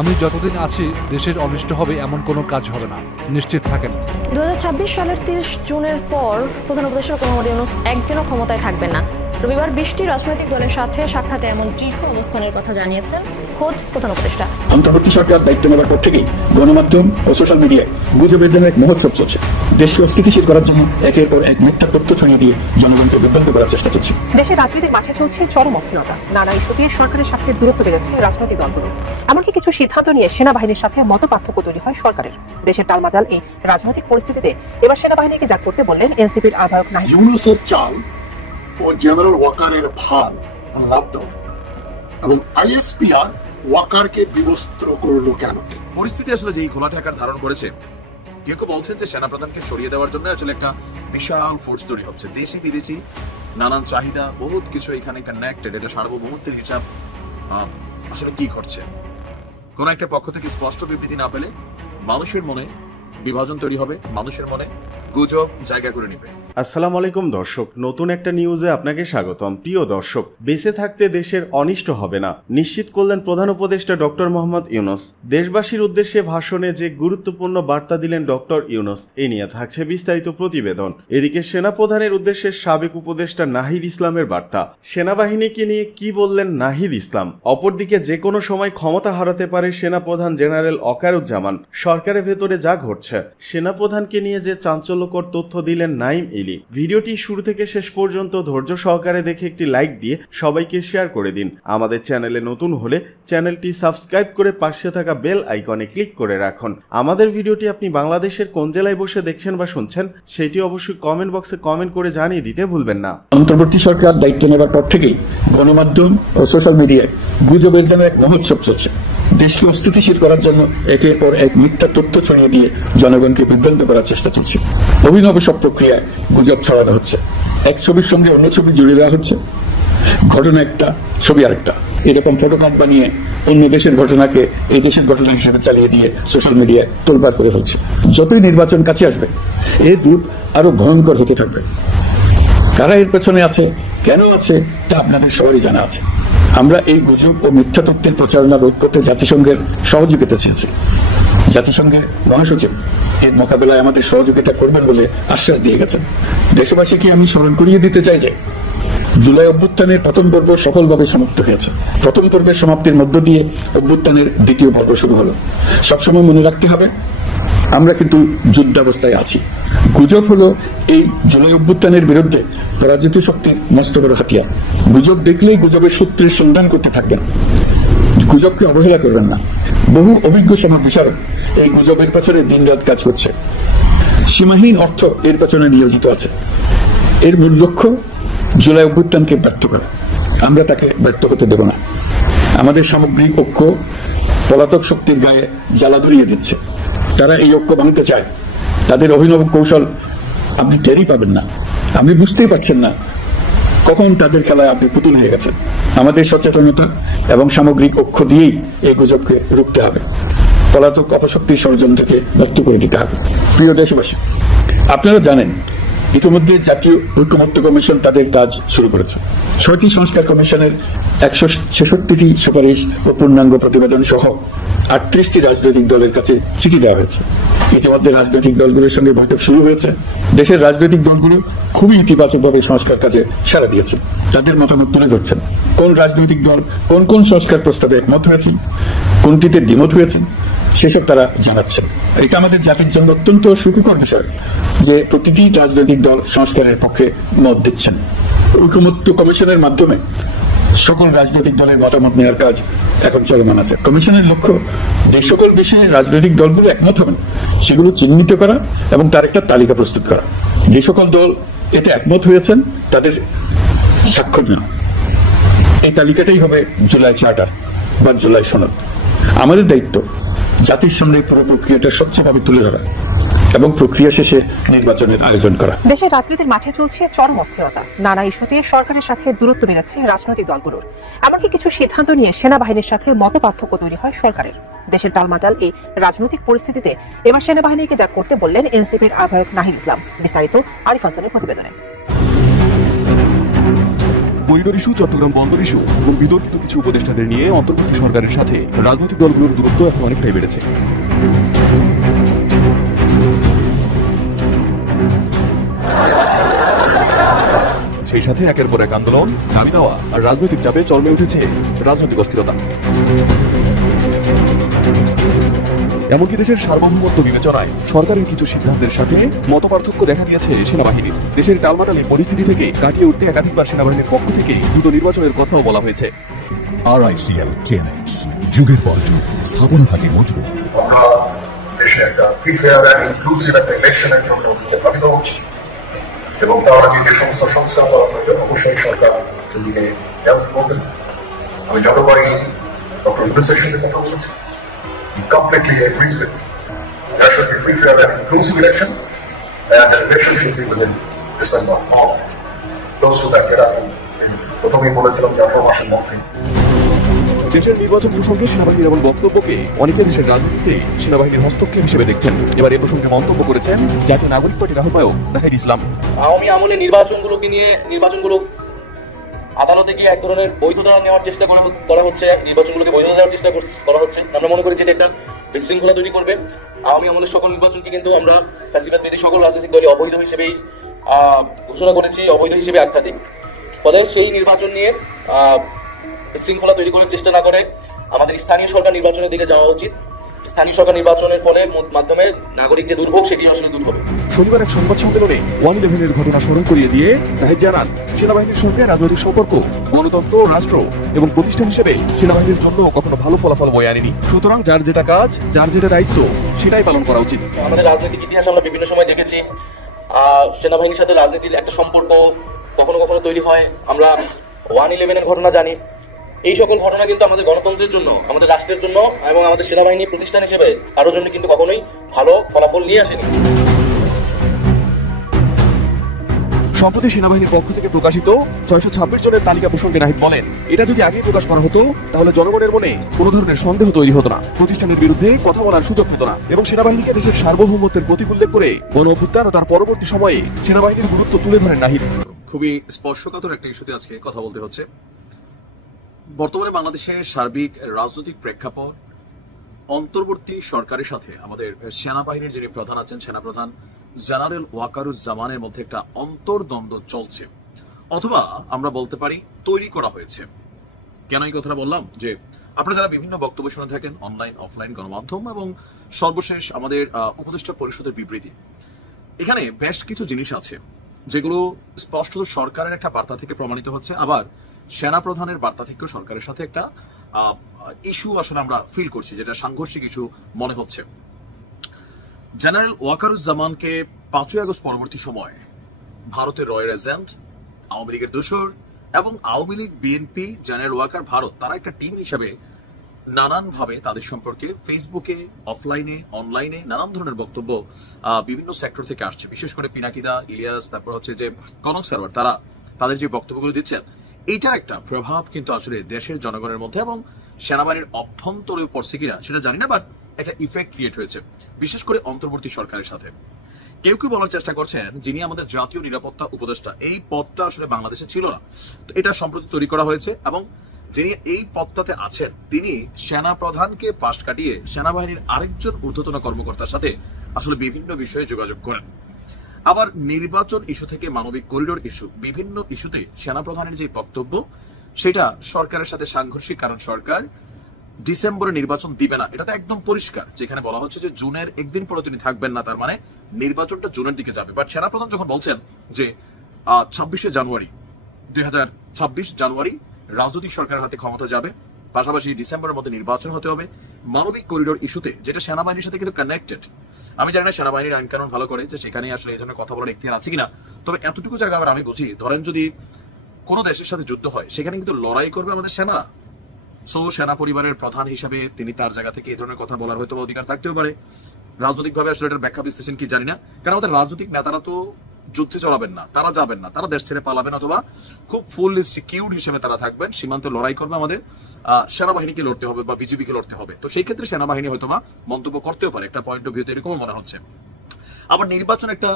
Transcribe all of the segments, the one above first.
আমি যতদিন আছি দেশের অনিষ্ট হবে এমন কোনো কাজ হবে না, নিশ্চিত থাকেন। 2026 সালের 30 জুনের পর প্রধান উপদেষ্টা মোহাম্মদ ইউনূস একদিনও ক্ষমতায় থাকবেন না। রবিবার 20টি রাজনৈতিক দলের সাথে সাক্ষাতে এমন দৃঢ় অবস্থানের কথা জানিয়েছেন খোদ প্রধান উপদেষ্টা। অন্তর্বর্তী সরকার দায়িত্ব নেওয়ার পর থেকেই গণমাধ্যম ও সোশ্যাল মিডিয়ায় গুজবের জন্য এক মহোৎসব চলছে। দেশকে অস্থিতিশীল করার জন্য একের পর এক মিথ্যা তথ্য ছড়িয়ে দিয়ে জনগণকে বিভ্রান্ত করার চেষ্টা চলছে। দেশের রাজনীতির মাঠে চলছে চরম অস্থিরতা। নানা ইস্যু দিয়ে সরকারের সাথে দূরত্ব বেড়েছে রাজনৈতিক দলগুলো। এমনকি কিছু সিদ্ধান্ত নিয়ে সেনাবাহিনীর সাথে মতপার্থক্য তৈরি হয় সরকারের। দেশের টালমাটাল এই রাজনৈতিক পরিস্থিতিতে এবার সেনাবাহিনীকে যা করতে বললেন এনসিপির আহ্বায়ক নাহিদ। ইউনূসের চাল ও জেনারেল ওয়াকারের ফাল লাভ এবং আইএসপিআর ওয়াকারকে বিবস্ত্র করলো কেন? পরিস্থিতি আসলে যেই ঘোলাটে আকার ধারণ করেছে, কেউ কেউ বলছেন যে সেনাপ্রধানকে সরিয়ে দেওয়ার জন্য আসলে একটা বিশাল ফোর্স তৈরি হচ্ছে। দেশি বিদেশি নানান চাহিদা, বহুত কিছু এখানে কানেক্টেড। এটা সার্বভৌমত্বের হিসাব আসলে কি ঘটছে? কোন একটা পক্ষ থেকে স্পষ্ট বিবৃতি না পেলে মানুষের মনে বিভাজন তৈরি হবে, মানুষের মনে গুজব জায়গা করে নিবে। আসসালামু আলাইকুম দর্শক, নতুন একটা নিউজে আপনাকে স্বাগতম। প্রিয় দর্শক, বেঁচে থাকতে দেশের অনিষ্ট হবে না নিশ্চিত করলেন প্রধান উপদেষ্টা ডক্টর মোহাম্মদ ইউনূস। দেশবাসীর উদ্দেশ্যে ভাষণে যে গুরুত্বপূর্ণ বার্তা দিলেন ডক্টর ইউনূস, এ নিয়ে থাকছে বিস্তারিত প্রতিবেদন। এদিকে সেনাপ্রধানের উদ্দেশ্যে সাবেক উপদেষ্টা নাহিদ ইসলামের বার্তা। সেনাবাহিনীকে নিয়ে কি বললেন নাহিদ ইসলাম? অপরদিকে যে কোনো সময় ক্ষমতা হারাতে পারে সেনাপ্রধান জেনারেল ওয়াকারুজ্জামান। সরকারের ভেতরে যা ঘটছে, সেনাপ্রধানকে নিয়ে যে চাঞ্চল্যকর তথ্য দিলেন নাঈম ইলি। ভিডিওটি শুরু থেকে শেষ পর্যন্ত ধৈর্য সহকারে দেখে একটি লাইক দিয়ে সবাইকে শেয়ার করে দিন। আমাদের চ্যানেলে নতুন হলে চ্যানেলটি সাবস্ক্রাইব করে পাশে থাকা বেল আইকনে ক্লিক করে রাখুন। আমাদের ভিডিওটি আপনি বাংলাদেশের কোন জেলায় বসে দেখছেন বা শুনছেন সেটি অবশ্যই কমেন্ট বক্সে কমেন্ট করে জানিয়ে দিতে ভুলবেন না। অন্তর্বর্তী সরকার দায়িত্ব নেওয়ার পর থেকেই গণমাধ্যম ও সোশ্যাল মিডিয়ায় গুজবের জন্য এক মহোৎসব চলছে। দেশকে অস্থিতিশীল করার জন্য একের পর এক মিথ্যা তথ্য ছড়িয়ে দিয়ে জনগণকে বিভ্রান্ত করার চেষ্টা চলছে। অভিনব সব প্রক্রিয়ায় গুজব ছড়ানো হচ্ছে। এক ছবির সঙ্গে অন্য ছবি জড়িয়ে দেওয়া হচ্ছে। ঘটনা একটা, ছবি আরেকটা। এরকম ফটোকার্ড বানিয়ে অন্য দেশের ঘটনাকে এই দেশের ঘটনা হিসেবে চালিয়ে দিয়ে সোশ্যাল মিডিয়ায় তোলপাড় করে ফেলছে। যতই নির্বাচন কাছে আসবে এর রূপ আরো ভয়ঙ্কর হতে থাকবে। কারা এর পেছনে আছে, কেন আছে, তা আপনাদের সবারই জানা আছে। আমরা এই গুজব ও মিথ্যা তথ্যের প্রচারণা রোধ করতে জাতিসংঘের সহযোগিতা চেয়েছি। জাতিসংঘের মহাসচিব এর মোকাবেলায় আমাদের সহযোগিতা করবেন বলে আশ্বাস দিয়ে গেছেন। দেশবাসীকে আমি স্মরণ করিয়ে দিতে চাই যে জুলাই অভ্যুত্থানের প্রথম পর্ব সফলভাবে সমাপ্ত হয়েছে। প্রথম পর্বের সমাপ্তির মধ্য দিয়ে অভ্যুত্থানের দ্বিতীয় পর্ব শুরু হলো। সবসময় মনে রাখতে হবে, আমরা কিন্তু যুদ্ধাবস্থায় আছি। গুজব হলো এই জুলাই অভ্যুত্থানের বিরুদ্ধে পরাজিত শক্তির মস্ত বড় হাতিয়ার। গুজব দেখলেই গুজবের সূত্রের সন্ধান করতে থাকবেন, গুজবকে অবহেলা করবেন না। বহু অভিজ্ঞ সমাজ বিচারক এই গুজবের পেছনে দিনরাত কাজ করছে। সীমাহীন অর্থ এর পেছনে নিয়োজিত আছে। এর মূল লক্ষ্য জুলাই অভ্যুত্থানকে ব্যর্থ করা। আমরা তাকে ব্যর্থ হতে দেব না। আমাদের সামগ্রিক ঐক্য পলাতক শক্তির গায়ে জ্বালা ধরিয়ে দিচ্ছে। তারা এই ঐক্য ভাঙতে চায়। তাদের অভিনব কৌশল আপনি টেরই পাবেন না, আপনি বুঝতেই পারছেন না কখন তাদের খেলায় আপনি পুতুল হয়ে গেছেন। আমাদের সচেতনতা এবং সামগ্রিক ঐক্য দিয়েই এই গুজবকে রুখতে হবে। পলাতক অপশক্তির ষড়যন্ত্রকে ব্যর্থ করে দিতে হবে। প্রিয় দেশবাসী, আপনারা জানেন ইতিমধ্যে জাতীয় ঐকমত্য কমিশন তাদের কাজ শুরু করেছে। 6টি সংস্কার কমিশনের 166টি সুপারিশ ও পূর্ণাঙ্গ প্রতিবেদন সহ 38টি রাজনৈতিক দলের কাছে চিঠি দেওয়া হয়েছে। ইতিমধ্যে রাজনৈতিক দলগুলোর সঙ্গে বৈঠক শুরু হয়েছে। দেশের রাজনৈতিক দলগুলো খুবই ইতিবাচকভাবে সংস্কার কাজে সাড়া দিয়েছে। তাদের মতামত তুলে ধরছেন। কোন রাজনৈতিক দল কোন কোন সংস্কার প্রস্তাবে একমত হয়েছে, কোনটিতে দ্বিমত হয়েছে, সেসব তারা জানাচ্ছেন। এটা আমাদের জাতির জন্য অত্যন্ত সুখকর বিষয় যে প্রতিটি রাজনৈতিক দল সংস্কারের পক্ষে মত দিচ্ছেন। ঐকমত্য কমিশনের মাধ্যমে সকল রাজনৈতিক দলের মতামত নেওয়ার কাজ এখন চলমান আছে। কমিশনের লক্ষ্য যে সকল বিষয়ে রাজনৈতিক দলগুলো একমত হবেন সেগুলো চিহ্নিত করা এবং তার একটা তালিকা প্রস্তুত করা। যে সকল দল এতে একমত হয়েছেন তাদের স্বাক্ষর নেওয়া। এই তালিকাটাই হবে জুলাই চার্টার বা জুলাই সনদ। আমাদের দায়িত্ব জাতির সামনে পুরো প্রক্রিয়াটা স্বচ্ছভাবে তুলে ধরা এবং প্রক্রিয়া শেষে নির্বাচনের আয়োজন করা। দেশের রাজনীতির মাঠে চলছে চরম অস্থিরতা। নানা ইস্যুতে সরকারের সাথে দূরত্ব বেড়েছে রাজনৈতিক দলগুলোর। এমনকি কিছু সিদ্ধান্ত নিয়ে সেনাবাহিনীর সাথে মতপার্থক্য তৈরি হয় সরকারের। দেশের টালমাটাল এই রাজনৈতিক পরিস্থিতিতে এবার সেনাবাহিনীকে যা করতে বললেন এনসিপির আহ্বায়ক নাহিদ ইসলাম। বিস্তারিত আরিফ হাসানের প্রতিবেদনে। করিডোর ইস্যু, চট্টগ্রাম বন্দর ইস্যু এবং বিতর্কিত কিছু উপদেষ্টাদের নিয়ে অন্তর্বর্তী সরকারের সাথে রাজনৈতিক দলগুলোর দূরত্ব এখন অনেকটাই বেড়েছে। সেই সাথে একের পর এক আন্দোলন, দাবি দেওয়া আর রাজনৈতিক চাপে চরমে উঠেছে রাজনৈতিক অস্থিরতা। এমনকি দেশের সার্বভৌমত্ব বিবেচনায় সরকারের কিছু সিদ্ধান্তের সাথে মতপার্থক্য দেখা দিয়েছে সেনাবাহিনীর। দেশের টালমাটালি পরিস্থিতি থেকে কাটিয়ে উঠতে একাধিকবার সেনাবাহিনীর পক্ষ থেকে দ্রুত নির্বাচনের কথাও বলা হয়েছে। RICL 10X, যুগের পর যুগ স্থাপনা থাকে মজবুত। আমরা দেশে একটা ফ্রি ফেয়ার এন্ড ইনক্লুসিভ একটা ইলেকশনের জন্য প্রতিপালিত হচ্ছি এবং তার আগে যে সমস্ত সংস্কার করা প্রয়োজন অবশ্যই সরকার এদিকে হেল্প করবেন। আমি যতবারই ডক্টর ইউনুসের সাথে কথা বলেছি, he completely agrees with me. There should be free, fair and inclusive election, and the election should be within December. All those who that get up প্রথমেই বলেছিলাম যে 18 মাসের মধ্যে। দেশের নির্বাচন প্রসঙ্গে সেনাবাহিনীর এমন বক্তব্যকে অনেকে দেশের রাজনীতিতে সেনাবাহিনীর হস্তক্ষেপ হিসেবে দেখছেন। এবার এ প্রসঙ্গে মন্তব্য করেছেন জাতীয় নাগরিক পার্টির আহ্বায়ক নাহিদ ইসলাম। আওয়ামী আমলে নির্বাচনগুলো আদালতে গিয়ে এক ধরনের বৈধতা নেওয়ার চেষ্টা করা হচ্ছে, নির্বাচনগুলোকে বৈধতা দেওয়ার চেষ্টা করা হচ্ছে। আমরা মনে করি যে এটা একটা বিশৃঙ্খলা তৈরি করবে। আওয়ামী আমলের সকল নির্বাচনকে কিন্তু আমরা ফ্যাসিবাদ বিরোধী সকল রাজনৈতিক দলই অবৈধ হিসেবেই ঘোষণা করেছি, অবৈধ হিসেবে আখ্যা দিই। ফলে সেই নির্বাচন নিয়ে বিশৃঙ্খলা তৈরি করার চেষ্টা না করে আমাদের স্থানীয় সরকার নির্বাচনের দিকে যাওয়া উচিত। স্থানীয় সরকার নির্বাচনের ফলে মাধ্যমে নাগরিক যে দুর্ভোগ সেটি আসলে দূর হবে। শনিবার এক সংবাদ সম্মেলনে 1/11-এর ঘটনা স্মরণ করিয়ে দিয়ে নাহিদ জানান, সেনাবাহিনীর সঙ্গে রাজনৈতিক সম্পর্ক গণতন্ত্র, রাষ্ট্র এবং প্রতিষ্ঠান হিসেবে সেনাবাহিনীর জন্য কখনো ভালো ফলাফল বয়ে আনেনি। সুতরাং যার যেটা কাজ, যার যেটা দায়িত্ব সেটাই পালন করা উচিত। আমাদের রাজনৈতিক ইতিহাস আমরা বিভিন্ন সময় দেখেছি, সেনাবাহিনীর সাথে রাজনীতির একটা সম্পর্ক কখনো কখনো তৈরি হয়। আমরা 1/11-এর ঘটনা জানি। এই সকল ঘটনা কিন্তু আমাদের গণতন্ত্রের জন্য, আমাদের রাষ্ট্রের জন্য এবং আমাদের সেনাবাহিনী প্রতিষ্ঠান হিসেবে কারোর জন্য কিন্তু কখনোই ভালো ফলাফল নিয়ে আসেনি। সম্প্রতি সেনাবাহিনীর পক্ষ থেকে প্রকাশিত 626 জনের তালিকা প্রসঙ্গে নাহিদ বলেন, এটা যদি আগে প্রকাশ করা হতো তাহলে জনগণের মনে কোনো ধরনের সন্দেহ তৈরি হতো না, প্রতিষ্ঠানের বিরুদ্ধে কথা বলার সুযোগ পেত না এবং সেনাবাহিনীকে দেশের সার্বভৌমত্বের প্রতীক উল্লেখ করে গণ অভ্যুত্থান ও তার পরবর্তী সময়ে সেনাবাহিনীর গুরুত্ব তুলে ধরেন নাহিদ। খুবই স্পর্শকাতর একটা ইস্যুতে আজকে কথা বলতে হচ্ছে। বর্তমানে বাংলাদেশের সার্বিক রাজনৈতিক প্রেক্ষাপট, অন্তর্বর্তী সরকারের সাথে আমাদের সেনাবাহিনীর যিনি প্রধান আছেন, সেনাপ্রধান জেনারেল ওয়াকারুজ্জামানের মধ্যে একটা অন্তর্দ্বন্দ্ব চলছে, অথবা আমরা বলতে পারি তৈরি করা হয়েছে। কেন এই কথাটা বললাম? যে আপনারা যারা বিভিন্ন বক্তব্য শুনে থাকেন অনলাইন, অফলাইন গণমাধ্যম এবং সর্বশেষ আমাদের উপদেষ্টা পরিষদের বিবৃতি, এখানে বেশ কিছু জিনিস আছে যেগুলো স্পষ্টত সরকারের একটা বার্তা থেকে প্রমাণিত হচ্ছে, আবার সেনাপ্রধানের বার্তা থেকেও সরকারের সাথে একটা ইস্যু আসলে আমরা ফিল করছি, যেটা সাংঘর্ষিক ইস্যু মনে হচ্ছে। জেনারেল ওয়াকারুজ্জামানকে 5ই আগস্ট পরবর্তী সময়ে ভারতের রয়্যাল এজেন্ট, আওয়ামী লীগের দোসর এবং আওয়ামী লীগ, বিএনপি, জেনারেল ওয়াকার, ভারত, তারা একটা টিম হিসেবে নানানভাবে তাদের সম্পর্কে ফেসবুকে, অফলাইনে, অনলাইনে নানান ধরনের বক্তব্য বিভিন্ন সেক্টর থেকে আসছে। বিশেষ করে পিনাকিদা, ইলিয়াস, তারপর হচ্ছে যে কনক সার্ভার, তারা তাদের যে বক্তব্যগুলো দিচ্ছেন, এইটার একটা প্রভাব কিন্তু আসলে দেশের জনগণের মধ্যে এবং সেনাবাহিনীর অভ্যন্তরে পড়ছে কিনা সেটা জানি না, বাট একটা ইফেক্ট ক্রিয়েট হয়েছে, বিশেষ করে অন্তর্বর্তী সরকারের সাথে। কেউ কেউ বলার চেষ্টা করছেন যিনি আমাদের জাতীয় নিরাপত্তা উপদেষ্টা, এই পদটা আসলে বাংলাদেশে ছিল না, তো এটা সম্প্রতি তৈরি করা হয়েছে এবং যিনি এই পদটাতে আছেন তিনি সেনা প্রধানকে পাশ কাটিয়ে সেনাবাহিনীর আরেকজন ঊর্ধ্বতন কর্মকর্তার সাথে আসলে বিভিন্ন বিষয়ে যোগাযোগ করেন। আবার নির্বাচন ইস্যু থেকে মানবিক করিডোর ইস্যু, বিভিন্ন ইস্যুতে সেনাপ্রধানের যে বক্তব্য সেটা সরকারের সাথে সাংঘর্ষিক, কারণ সরকার ডিসেম্বরে নির্বাচন দিবে না, এটা তো একদম পরিষ্কার। যেখানে বলা হচ্ছে যে জুনের একদিন পরে তিনি থাকবেন না, তার মানে নির্বাচনটা জুনের দিকে যাবে। বাট সেনাপ্রধান যখন বলছেন যে 26শে জানুয়ারি 2026 জানুয়ারি রাজনৈতিক সরকারের হাতে ক্ষমতা যাবে, পাশাপাশি ডিসেম্বরের মধ্যে নির্বাচন হতে হবে, মানবিক করিডোর ইস্যুতে, যেটা সেনাবাহিনীর সাথে কিন্তু কানেক্টেড। আমি জানি না সেনাবাহিনীর আইন কানুন ভালো করে যে সেখানে আসলে এই ধরনের কথা বলার এখতিয়ার আছে কিনা, তবে এতটুকু জায়গা আবার আমি বুঝি, ধরেন যদি কোনো দেশের সাথে যুদ্ধ হয় সেখানে কিন্তু লড়াই করবে আমাদের সেনারা। সো সেনা পরিবারের প্রধান হিসাবে তিনি তার জায়গা থেকে এই ধরনের কথা বলার হয়তো অধিকার থাকতেও পারে। রাজনৈতিকভাবে আসলে এটার ব্যাখ্যা বিশ্লেষণ কি জানি না, কারণ আমাদের রাজনৈতিক নেতারা তো যুদ্ধে চলাবেন না, তারা যাবেন না, তারা দেশ ছেড়ে পালাবেন অথবা খুব ফুললি সিকিউরড হিসেবে তারা থাকবেন, সীমান্তে লড়াই করবে আমাদের সেনাবাহিনীকে লড়তে হবে বা বিজেপিকে লড়তে হবে। তো সেই ক্ষেত্রে সেনাবাহিনী হয়তো মন্তব্য করতেও পারে, একটা পয়েন্ট অফ ভিউতে এরকমও মনে হচ্ছে। আবার নির্বাচন একটা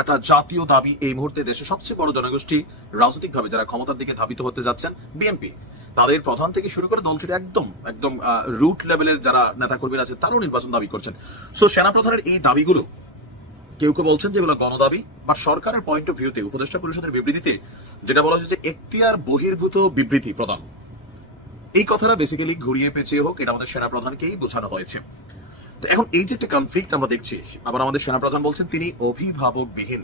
একটা জাতীয় দাবি এই মুহূর্তে দেশে সবচেয়ে বড় জনগোষ্ঠী রাজনৈতিকভাবে যারা ক্ষমতার দিকে ধাবিত হতে যাচ্ছেন বিএনপি, তাদের প্রধান থেকে শুরু করে দলটির একদম রুট লেভেলের যারা নেতাকর্মীরা আছে তারাও নির্বাচন দাবি করছেন। সো সেনাপ্রধানের এই দাবিগুলো কেউ কেউ বলছেন যেগুলো গণদাবি, বা সরকারের পয়েন্ট অফ ভিউতে উপদেষ্টা পরিষদের বিবৃতিতে যেটা বলা হয়েছে যে এখতিয়ার বহির্ভূত বিবৃতি প্রদান, এই কথাটা বেসিক্যালি ঘুরিয়ে পেঁচিয়ে হোক এটা আমাদের সেনাপ্রধানকেই বোঝানো হয়েছে। তো এখন এই যে একটা কনফ্লিক্ট আমরা দেখছি, আবার আমাদের সেনাপ্রধান বলছেন তিনি অভিভাবকবিহীন।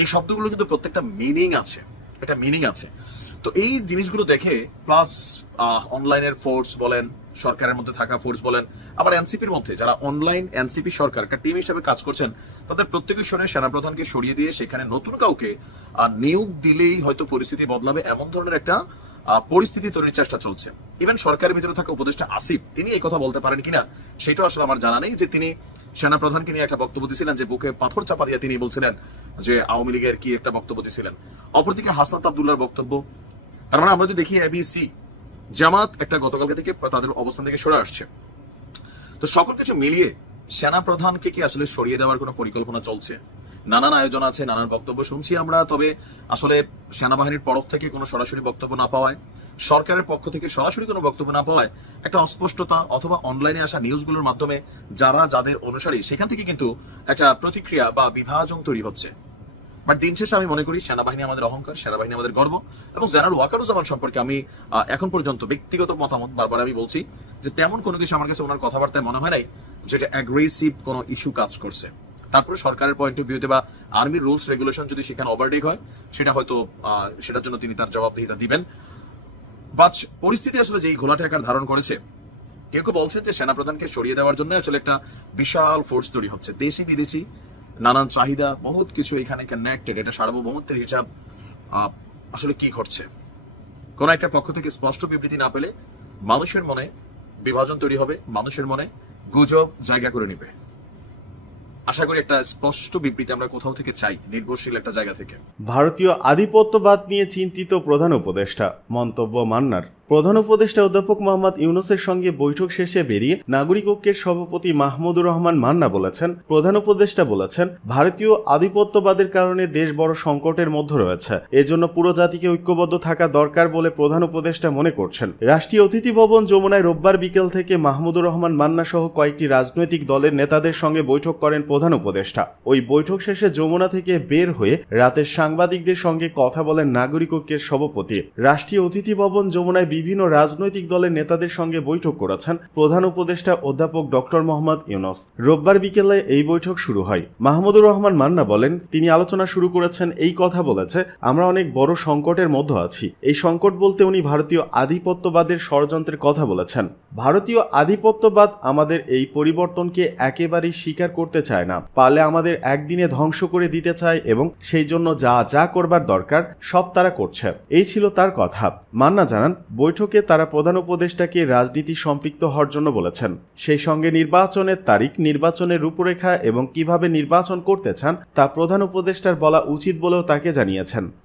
এই শব্দগুলো কিন্তু প্রত্যেকটা মিনিং আছে, এটা মিনিং আছে। তো এই জিনিসগুলো দেখে প্লাস অনলাইনের ফোর্স বলেন, সরকারের মধ্যে থাকা ফোর্স বলেন, আবার এনসিপির মধ্যে যারা অনলাইন এনসিপি সরকার একটা টিম হিসেবে কাজ করছেন, তাদের প্রত্যেকের সঙ্গে সেনাপ্রধানকে সরিয়ে দিয়ে সেখানে নতুন কাউকে নিয়োগ দিলেই হয়তো পরিস্থিতি বদলাবে, এমন ধরনের একটা পরিস্থিতি তৈরির চেষ্টা চলছে। ইভেন সরকারের ভিতরে থাকা উপদেষ্টা আসিফ তিনি এই কথা বলতে পারেন কিনা সেটাও আসলে আমার জানা নেই, যে তিনি সেনাপ্রধানকে নিয়ে একটা বক্তব্য দিয়েছিলেন যে বুকে পাথর চাপা দিয়ে তিনি বলছিলেন যে আওয়ামী লীগের কি একটা বক্তব্য দিয়েছিলেন। অপরদিকে হাসনাত আব্দুল্লাহর বক্তব্য, তার মানে আমরা যদি দেখি এবিসি জামাত একটা গতকালকে থেকে তাদের অবস্থান থেকে সরে আসছে। তো সকল কিছু মিলিয়ে সেনাপ্রধানকে কি আসলে সরিয়ে দেওয়ার কোনো পরিকল্পনা চলছে? নানান আয়োজন আছে, নানান বক্তব্য শুনছি আমরা, তবে আসলে সেনাবাহিনীর তরফ থেকে কোনো সরাসরি বক্তব্য না পাওয়ায়, সরকারের পক্ষ থেকে সরাসরি কোনো বক্তব্য না পাওয়ায় একটা অস্পষ্টতা, অথবা অনলাইনে আসা নিউজগুলোর মাধ্যমে যারা যাদের অনুসারী সেখান থেকে কিন্তু একটা প্রতিক্রিয়া বা বিভাজন তৈরি হচ্ছে। বাট দিন শেষে আমি মনে করি সেনাবাহিনী আমাদের অহংকার, সেনাবাহিনী আমাদের গর্ব। এবং জেনারেল ওয়াকারুজ্জামান সম্পর্কে আমি এখন পর্যন্ত ব্যক্তিগত মতামত বারবার আমি বলছি যে তেমন কোনো কিছু আমার কাছে ওনার কথাবার্তায় মনে হয় নাই যেটা অ্যাগ্রেসিভ কোনো ইস্যু কাজ করছে। তারপরে সরকারের পয়েন্ট অফ ভিউতে বা আর্মির রুলস রেগুলেশন যদি সেখানে ওভারটেক হয়, সেটা হয়তো সেটার জন্য তিনি তার জবাবদিহিতা দিবেন। বাট পরিস্থিতি আসলে যেই ঘোলাটে আকার ধারণ করেছে, কেউ কেউ বলছেন যে সেনাপ্রধানকে সরিয়ে দেওয়ার জন্য আসলে একটা বিশাল ফোর্স তৈরি হচ্ছে, দেশি বিদেশি নানান চাহিদা বহুত কিছু এখানে কানেক্টেড, এটা সার্বভৌমত্বের হিসাব। আসলে কি ঘটছে কোন একটা পক্ষ থেকে স্পষ্ট বিবৃতি না পেলে মানুষের মনে বিভাজন তৈরি হবে, মানুষের মনে গুজব জায়গা করে নেবে। আশা করি একটা স্পষ্ট বিবৃতি আমরা কোথাও থেকে চাই, নির্ভরশীল একটা জায়গা থেকে। ভারতীয় আধিপত্যবাদ নিয়ে চিন্তিত প্রধান উপদেষ্টা, মন্তব্য মান্নার। প্রধান উপদেষ্টা অধ্যাপক মোহাম্মদ ইউনূসের সঙ্গে বৈঠক শেষে বেরিয়ে নাগরিক ঐক্যের সভাপতি মাহমুদুর রহমান মান্না বলেছেন, প্রধান উপদেষ্টা বলেছেন, ভারতীয় আধিপত্যবাদের কারণে দেশ বড় সংকটের মধ্যে রয়েছে, এজন্য পুরো জাতিকে ঐক্যবদ্ধ থাকা দরকার বলে প্রধান উপদেষ্টা মনে করছেন। রাষ্ট্রীয় অতিথি ভবন যমুনায় রোববার বিকেল থেকে মাহমুদুর রহমান মান্না সহ কয়েকটি রাজনৈতিক দলের নেতাদের সঙ্গে বৈঠক করেন প্রধান উপদেষ্টা। ওই বৈঠক শেষে যমুনা থেকে বের হয়ে রাতের সাংবাদিকদের সঙ্গে কথা বলেন নাগরিক ঐক্যের সভাপতি। রাষ্ট্রীয় অতিথি ভবন যমুনায় বিভিন্ন রাজনৈতিক দলের নেতাদের সঙ্গে বৈঠক করেছেন প্রধান উপদেষ্টা অধ্যাপক ডক্টর মোহাম্মদ ইউনূস। রোববার বিকেলে এই বৈঠক শুরু হয়। মাহমুদুর রহমান মান্না বলেন, তিনি আলোচনা শুরু করেছেন, এই কথা বলেছে, আমরা অনেক বড় সংকটের মধ্যে আছি। এই সংকট বলতে উনি ভারতীয় আধিপত্যবাদের ষড়যন্ত্রের কথা বলেছেন। ভারতীয় আধিপত্যবাদ আমাদের এই পরিবর্তনকে একেবারেই স্বীকার করতে চায় না, পারলে আমাদের একদিনে ধ্বংস করে দিতে চায় এবং সেই জন্য যা যা করবার দরকার সব তারা করছে। এই ছিল তার কথা। মান্না জানান, বৈঠকে তারা প্রধান উপদেষ্টাকে রাজনীতি সম্পৃক্ত হওয়ার জন্য বলেছেন, সেই সঙ্গে নির্বাচনের তারিখ, নির্বাচনের রূপরেখা এবং কিভাবে নির্বাচন করতে চান তা প্রধান উপদেষ্টার বলা উচিত বলেও তাকে জানিয়েছেন।